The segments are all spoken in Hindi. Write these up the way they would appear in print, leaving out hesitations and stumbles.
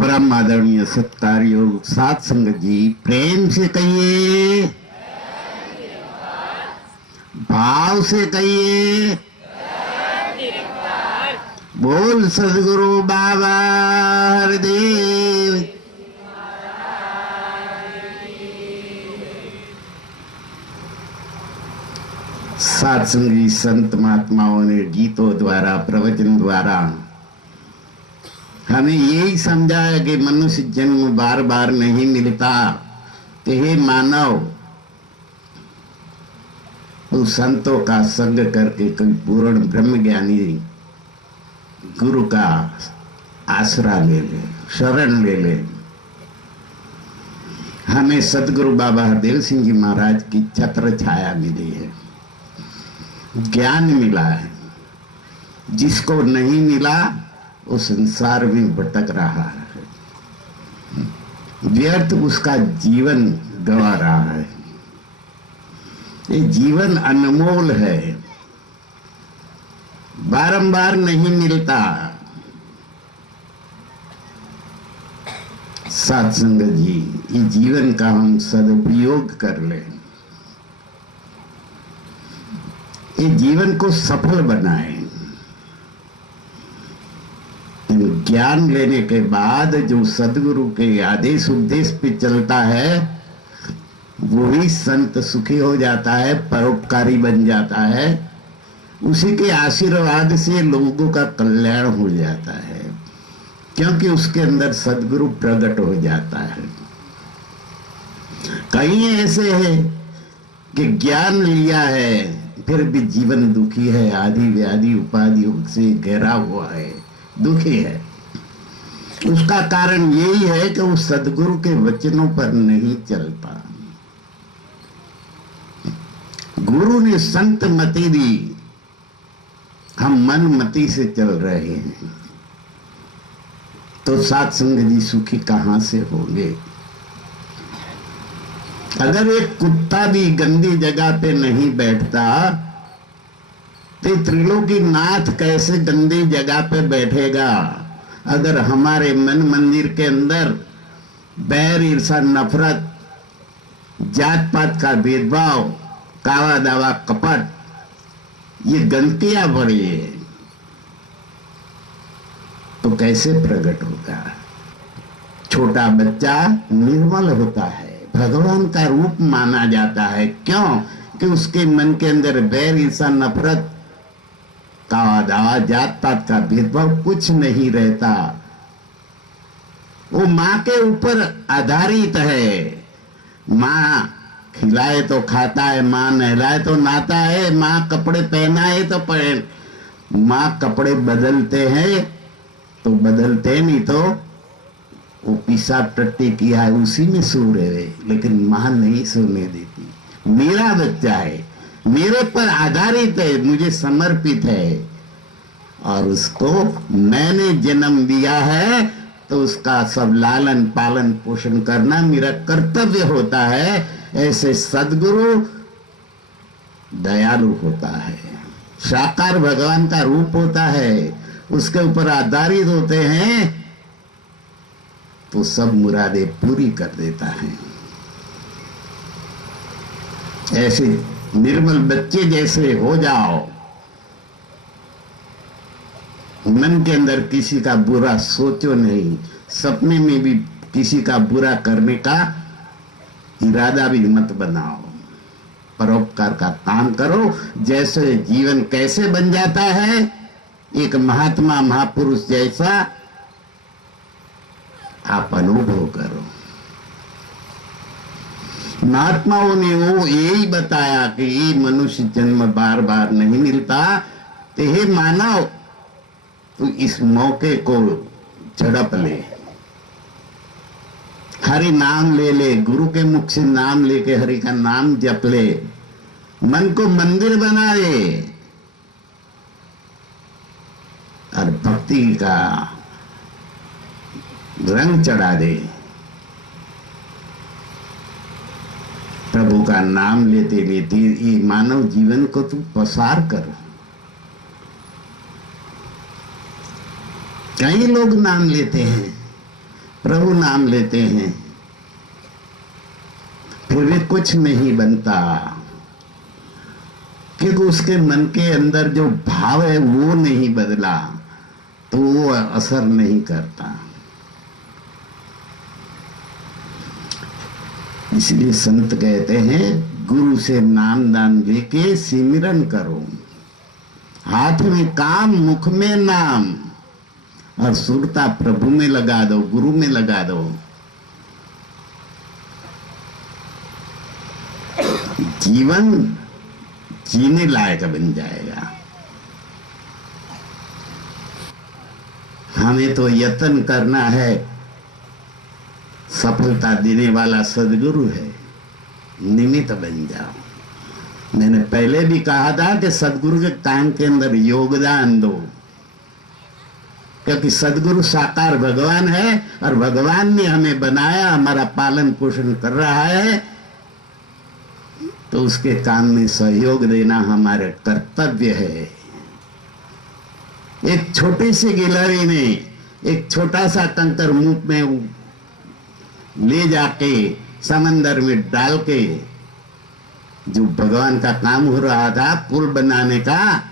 परम आदरणीय सत्कार योग सात संगत जी, प्रेम से कहिए, भाव से कहिए, बोल सदगुरु बाबा हरदेव। सात संगी संत महात्माओं ने गीतों द्वारा, प्रवचन द्वारा हमें यही समझाया कि मनुष्य जन्म बार बार नहीं मिलता। तो हे मानव, तू संतों का संग करके कोई पूर्ण ब्रह्म ज्ञानी गुरु का आसरा ले ले, शरण ले ले। हमें सतगुरु बाबा हरदेव सिंह जी महाराज की छत्र छाया मिली है, ज्ञान मिला है। जिसको नहीं मिला वो संसार में भटक रहा है, व्यर्थ उसका जीवन गवा रहा है। ये जीवन अनमोल है, बारंबार नहीं मिलता। सात संगत जी, ये जीवन का हम सदुपयोग कर लें, ये जीवन को सफल बनाएं। ज्ञान लेने के बाद जो सदगुरु के आदेश उपदेश पे चलता है वही संत सुखी हो जाता है, परोपकारी बन जाता है। उसी के आशीर्वाद से लोगों का कल्याण हो जाता है, क्योंकि उसके अंदर सदगुरु प्रकट हो जाता है। कई ऐसे हैं कि ज्ञान लिया है फिर भी जीवन दुखी है, आदि व्याधि उपाधियों से घिरा हुआ है, दुखी है। उसका कारण यही है कि वो सदगुरु के वचनों पर नहीं चलता। गुरु ने संत मति दी, हम मन मति से चल रहे हैं, तो सात संग जी सुखी कहां से होंगे। अगर एक कुत्ता भी गंदी जगह पे नहीं बैठता तो त्रिलोकी नाथ कैसे गंदी जगह पे बैठेगा। अगर हमारे मन मंदिर के अंदर बैर, ईर्षा, नफरत, जात पात का भेदभाव, कावा दावा, कपट, ये गंदगियां भरी है, तो कैसे प्रकट होगा। छोटा बच्चा निर्मल होता है, भगवान का रूप माना जाता है। क्यों? कि उसके मन के अंदर बैर, ईर्षा, नफरत, कावा दावा, जात पात का भेदभाव कुछ नहीं रहता। वो माँ के ऊपर आधारित है। माँ खिलाए तो खाता है, माँ नहलाए तो नहाता है, माँ कपड़े पहनाए तो पहन, माँ कपड़े बदलते हैं तो बदलते, नहीं तो वो पिसाब टट्टी किया है उसी में सो रहे, लेकिन माँ नहीं सोने देती। मेरा बच्चा है, मेरे पर आधारित है, मुझे समर्पित है, और उसको मैंने जन्म दिया है तो उसका सब लालन पालन पोषण करना मेरा कर्तव्य होता है। ऐसे सदगुरु दयालु होता है, साकार भगवान का रूप होता है, उसके ऊपर आधारित होते हैं तो सब मुरादें पूरी कर देता है। ऐसे निर्मल बच्चे जैसे हो जाओ, मन के अंदर किसी का बुरा सोचो नहीं, सपने में भी किसी का बुरा करने का इरादा भी मत बनाओ, परोपकार का काम करो। जैसे जीवन कैसे बन जाता है एक महात्मा महापुरुष जैसा, आप अनुभव करो। महात्माओं ने वो यही बताया कि ये मनुष्य जन्म बार बार नहीं मिलता। तो हे मानव, तो इस मौके को झड़प ले, हरि नाम ले ले, गुरु के मुख से नाम लेके हरि का नाम जप ले, मन को मंदिर बना ले और भक्ति का रंग चढ़ा दे। प्रभु का नाम लेते लेते ये मानव जीवन को तू पसार कर। कई लोग नाम लेते हैं, प्रभु नाम लेते हैं, फिर भी कुछ नहीं बनता, क्योंकि उसके मन के अंदर जो भाव है वो नहीं बदला, तो वो असर नहीं करता। इसलिए संत कहते हैं गुरु से नाम दान लेके सिमरन करो, हाथ में काम मुख में नाम, और सुरता प्रभु में लगा दो, गुरु में लगा दो। जीवन जीने लायक बन जाएगा। हमें तो यत्न करना है, सफलता देने वाला सदगुरु है, निमित्त बन जाओ। मैंने पहले भी कहा था कि सदगुरु के काम के अंदर योगदान दो, क्योंकि सदगुरु साकार भगवान है और भगवान ने हमें बनाया, हमारा पालन पोषण कर रहा है, तो उसके काम में सहयोग देना हमारा कर्तव्य है। एक छोटी सी गिलहरी ने एक छोटा सा कंकर मुंह में ले जाके समंदर में डाल के जो भगवान का काम हो रहा था पुल बनाने का,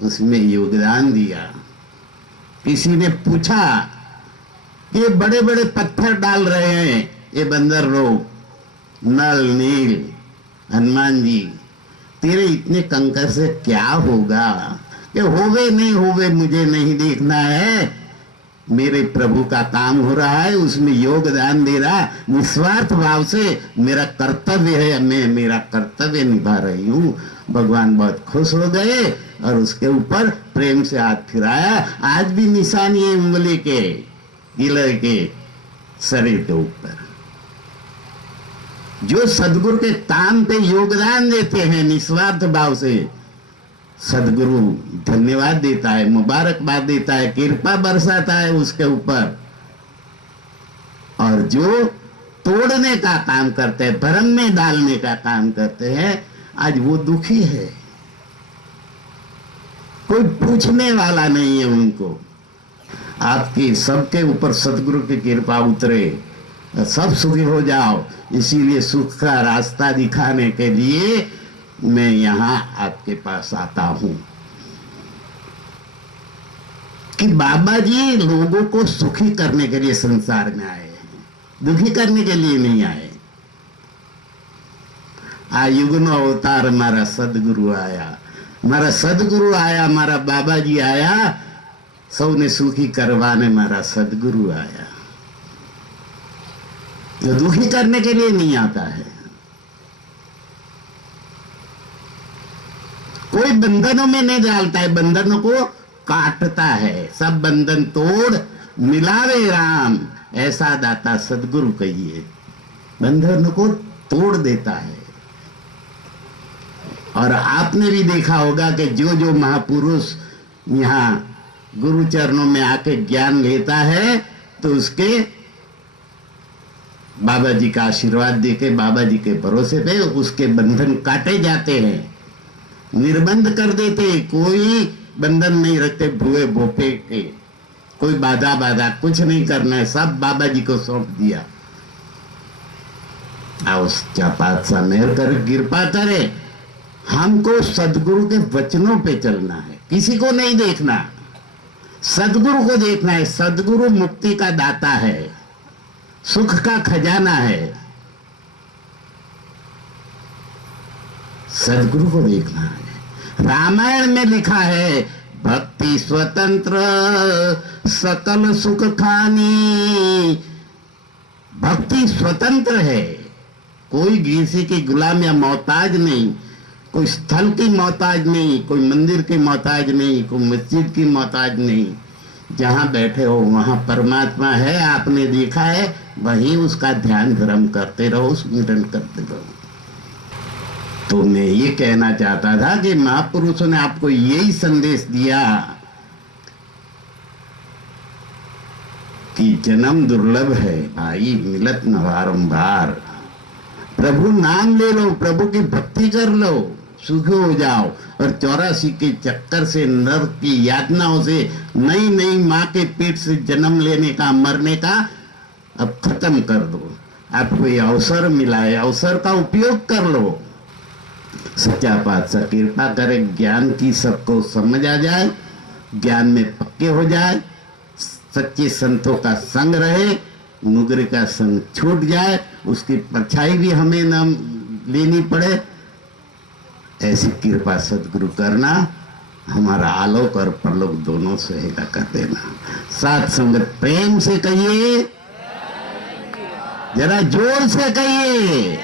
उसमें योगदान दिया। किसी ने पूछा कि ये बड़े बड़े पत्थर डाल रहे हैं ये बंदर लोग, नल नील हनुमान जी, तेरे इतने कंकर से क्या होगा? कि होवे नहीं होवे मुझे नहीं देखना है, मेरे प्रभु का काम हो रहा है, उसमें योगदान दे रहा, निस्वार्थ भाव से मेरा कर्तव्य है, मैं मेरा कर्तव्य निभा रही हूँ। भगवान बहुत खुश हो गए और उसके ऊपर प्रेम से हाथ फिराया। आज भी निशान ये उंगली के गिलहरी के शरीर के ऊपर। जो सदगुरु के काम पे योगदान देते हैं निस्वार्थ भाव से, सदगुरु धन्यवाद देता है, मुबारकबाद देता है, कृपा बरसाता है उसके ऊपर। और जो तोड़ने का काम करते हैं, भरम में डालने का काम करते हैं, आज वो दुखी है, कोई पूछने वाला नहीं है उनको। आपकी सबके ऊपर सदगुरु की कृपा उतरे, सब सुखी हो जाओ। इसीलिए सुख का रास्ता दिखाने के लिए मैं यहाँ आपके पास आता हूं कि बाबा जी लोगों को सुखी करने के लिए संसार में आए हैं, दुखी करने के लिए नहीं आए। आयुग्नो अवतार हमारा सदगुरु आया, हमारा सदगुरु आया, हमारा बाबा जी आया, सबने सुखी करवाने हमारा सदगुरु आया। जो दुखी करने के लिए नहीं आता है। कोई बंधनों में नहीं डालता है, बंधनों को काटता है। सब बंधन तोड़ मिलावे राम, ऐसा दाता सदगुरु कहिए। बंधनों को तोड़ देता है। और आपने भी देखा होगा कि जो जो महापुरुष यहाँ गुरु चरणों में आके ज्ञान लेता है, तो उसके बाबा जी का आशीर्वाद देके, बाबा जी के भरोसे पे उसके बंधन काटे जाते हैं, निर्बंध कर देते, कोई बंधन नहीं रखते। भुए भोपे के कोई बाधा कुछ नहीं करना है, सब बाबा जी को सौंप दिया। उस पातशाह मेहर कर कृपा करे। हमको सदगुरु के वचनों पे चलना है, किसी को नहीं देखना, सदगुरु को देखना है। सदगुरु मुक्ति का दाता है, सुख का खजाना है, सदगुरु को देखना है। रामायण में लिखा है, भक्ति स्वतंत्र सकल सुख खानी। भक्ति स्वतंत्र है, कोई किसी की गुलाम या मोहताज नहीं, कोई स्थल की मोहताज नहीं, कोई मंदिर की मोहताज नहीं, कोई मस्जिद की मोहताज नहीं। जहां बैठे हो वहां परमात्मा है, आपने देखा है, वहीं उसका ध्यान धर्म करते रहो, स्मरण करते रहो। तो मैं ये कहना चाहता था कि महापुरुषों ने आपको यही संदेश दिया कि जन्म दुर्लभ है भाई, मिलत न बारंबार। प्रभु नाम ले लो, प्रभु की भक्ति कर लो, सुखी हो जाओ। और 84 के चक्कर से, नरक की यातनाओं से, नई नई माँ के पेट से जन्म लेने का, मरने का अब खत्म कर दो। आपको ये अवसर मिला है, अवसर का उपयोग कर लो। सच्चा पातशाह कृपा करे, ज्ञान की सबको समझ आ जाए, ज्ञान में पक्के हो जाए, सच्चे संतों का संग रहे, नुगरे का संग छूट जाए, उसकी परछाई भी हमें न लेनी पड़े। ऐसी कृपा सदगुरु करना, हमारा आलोक और परलोक दोनों सुहेगा कर देना। साथ संगत प्रेम से कहिए, जरा जोर से कहिए।